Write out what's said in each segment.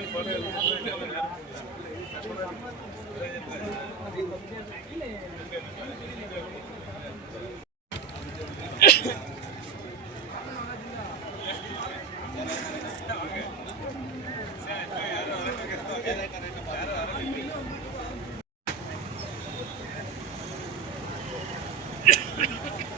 மக்கள் Yeah.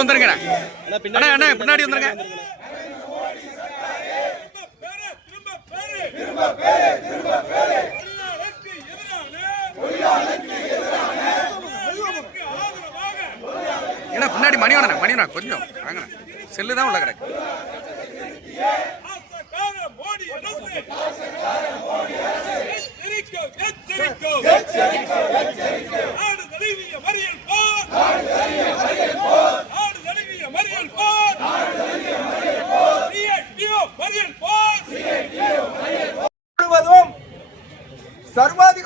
அண்ணா இங்கிட்ட வந்துருங்க அண்ணா அண்ணா பின்னாடி வந்துருங்க. ஏன்னா பின்னாடி மணி வேணா மணி வேணா கொஞ்சம் வாங்கண்ணா. செல்லு தான் உள்ள கிடக்கு. நாடு தழுவிய மறியல் போர் நாடு ಸರ್ವಾಧಿಕಾರಿ